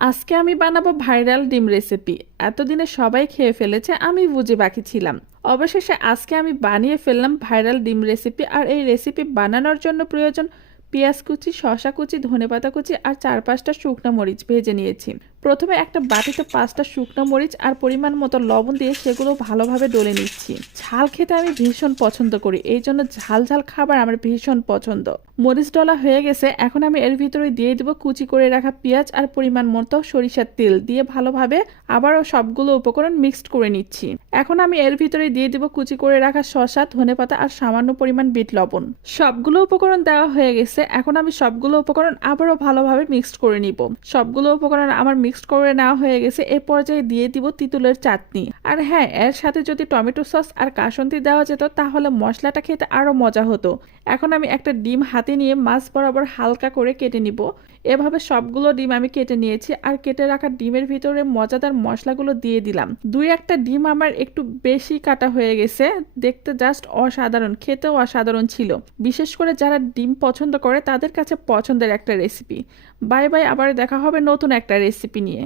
আজকে আমি বানাবো ভাইরাল ডিম রেসিপি। এতদিনে সবাই খেয়ে ফেলেছে, আমি বুঝি বাকি ছিলাম। অবশেষে আজকে আমি বানিয়ে ফেললাম ভাইরাল ডিম রেসিপি। আর এই রেসিপি বানানোর জন্য প্রয়োজন পেঁয়াজ কুচি, শসা কুচি, ধনেপাতা কুচি আর 4-5টা শুকনো মরিচ ভেজে নিয়েছি। প্রথমে একটা বাটিতে 5টা শুকনো মরিচ আর পরিমাণ মতো লবণ দিয়ে সেগুলো ভালোভাবে ডলে নিচ্ছি। ঝাল খেতে আমি ভীষণ পছন্দ করি, এই জন্য ঝাল ঝাল খাবার আমার ভীষণ পছন্দ। মরিচ ডলা হয়ে গেছে, এখন আমি এর ভিতরে দিয়ে দেবো কুচি করে রাখা পেঁয়াজ আর পরিমাণ মতো সরিষার তেল দিয়ে ভালোভাবে আবারও সবগুলো উপকরণ মিক্সড করে নিচ্ছি। এখন আমি এর ভিতরে দিয়ে দেবো কুচি করে রাখা শসা, ধনেপাতা আর সামান্য পরিমাণ বিট লবণ। সবগুলো উপকরণ দেওয়া হয়ে গেছে, এখন আমি সবগুলো উপকরণ আবারও ভালোভাবে মিক্সড করে নিব। সবগুলো উপকরণ আমার মিক্সড করে নেওয়া হয়ে গেছে। এই পর্যায়ে দিয়ে দিব তেঁতুলের চাটনি। আর হ্যাঁ, এর সাথে যদি টমেটো সস আর কাসুন্দি দেওয়া যেত তাহলে মশলাটা খেতে আরো মজা হতো। এখন আমি একটা ডিম হাতে নিয়ে মাছ বরাবর হালকা করে কেটে নিব। এভাবে সবগুলো ডিম আমি কেটে নিয়েছি আর কেটে রাখা ডিমের ভিতরে মজাদার মশলাগুলো দিয়ে দিলাম। 2-1টা ডিম আমার একটু বেশি কাটা হয়ে গেছে, দেখতে জাস্ট অসাধারণ, খেতেও অসাধারণ ছিল। বিশেষ করে যারা ডিম পছন্দ করে তাদের কাছে পছন্দের একটা রেসিপি। বাই বাই, আবার দেখা হবে নতুন একটা রেসিপি নিয়ে।